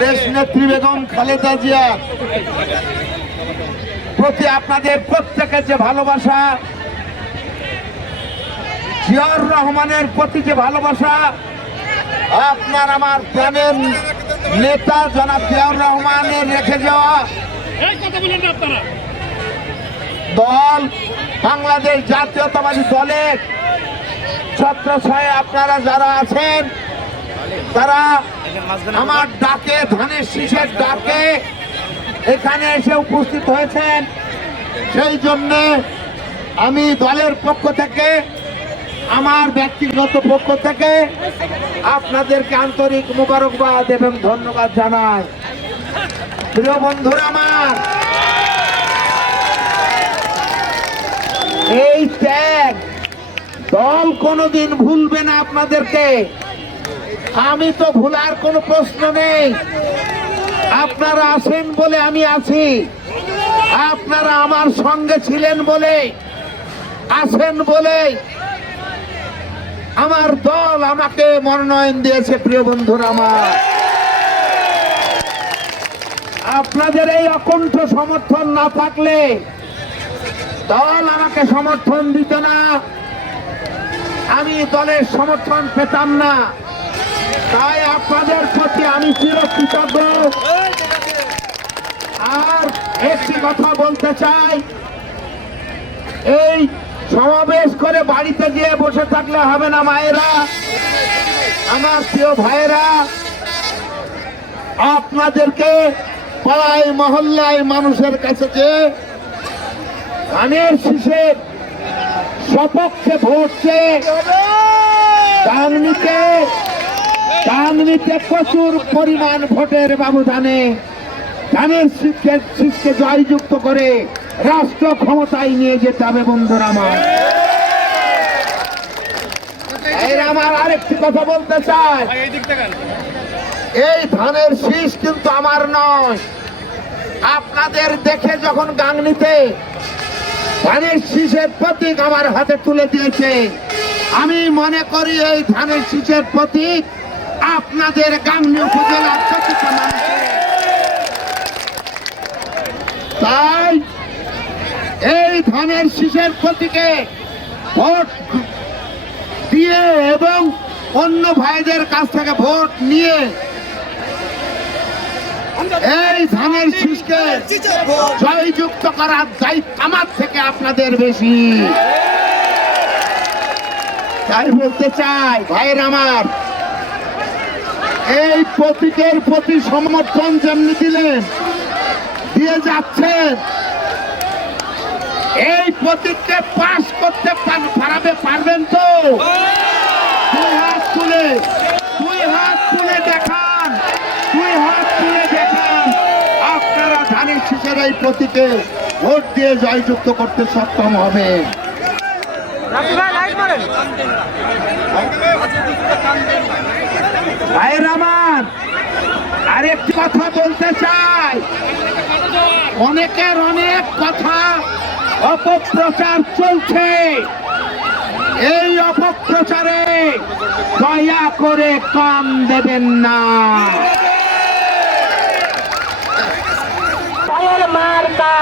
দেশ নেত্রী বেগম খালেদা জিয়া প্রতি আপনাদের প্রত্যেকের যে ভালোবাসা জিয়াউর রহমানের প্রতি যে ভালোবাসা আপনার আমার প্রাণের নেতা জনাব জিয়াউর রহমানের রেখে যাওয়া দল বাংলাদেশ জাতীয়তাবাদী দলের ছত্রছয়ে আপনারা যারা আছেন তারা আমার ডাকে ধানের শীষের ডাকে এখানে এসে উপস্থিত হয়েছেন। সেই জন্যে আমি দলের পক্ষ থেকে আমার ব্যক্তিগত পক্ষ থেকে আপনাদেরকে আন্তরিক মোবারকবাদ এবং ধন্যবাদ জানাই। প্রিয় বন্ধুরা আমার এই ত্যাগ দল কোনোদিন ভুলবে না আপনাদেরকে। আমি তো ভুলার কোনো প্রশ্ন নেই। আপনারা আছেন বলে আমি আছি। আপনারা আমার সঙ্গে ছিলেন বলে, আছেন বলে আমার দল আমাকে মনোনয়ন দিয়েছে, প্রিয় বন্ধুরা আমার। আপনাদের এই অকণ্ঠ সমর্থন না থাকলে দল আমাকে সমর্থন দিত না। আমি দলের সমর্থন পেতাম না। তাই আপনাদের প্রতি আমি চিরকৃতজ্ঞ। আর একটি কথা বলতে চাই, এই সমাবেশ করে বাড়িতে গিয়ে বসে থাকলে হবে না মায়েরা। আমার প্রিয় ভাইয়েরা, আপনাদেরকে পাড়ায়, মহল্লায় মানুষের কাছে যে ধানের শীষের সপক্ষে ভোট চেয়ে টাঙ্গিতে টাঙ্গিতে প্রচুর পরিমাণ ভোটের ব্যবধানে ধানের শীষকে শীষকে জয়যুক্ত করে রাষ্ট্র ক্ষমতায় নিয়ে যেতে হবে বন্ধুরা আমার। আমার আরেকটি কথা বলতে চাই। এই এই ধানের শীষ কিন্তু আমার নয়। আপনাদের দেখে যখন গাংনিতে ধানের শীষের প্রতীক আমার হাতে তুলে দিয়েছে আমি মনে করি এই ধানের শীষের প্রতীক আপনাদের গাংনি উপজেলার মানুষের। তাই এই ধানের শীষের প্রতীকে ভোট দিয়ে এবং অন্য ভাইদের কাছ থেকে ভোট নিয়ে এই ধানের শীষকে জয়যুক্ত করার দায়িত্ব আমার থেকে আপনাদের বেশি তাই বলতে চাই, ভাইয়ের আমার এই প্রতীকের প্রতি সমর্থন যেমনি দিলেন, দিয়ে যাচ্ছেন। এই প্রতীককে পাশ করতে পার- পারাবে পারবেন তো? দুই হাত তুলে, দুই হাত তুলে দেখান, দুই হাত তুলে দেখান। আপনারা ধানের শীষের এই প্রতীকে ভোট দিয়ে জয়যুক্ত করতে সক্ষম হবে ভাইয়ের আমার, আরেকটি কথা বলতে চাই। অনেকের অনেক কথা অপপ্রচার চলছে। এই অপপ্রচারে দয়া করে কান দেবেন না ভাইয়ের মার্কা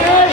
শেষ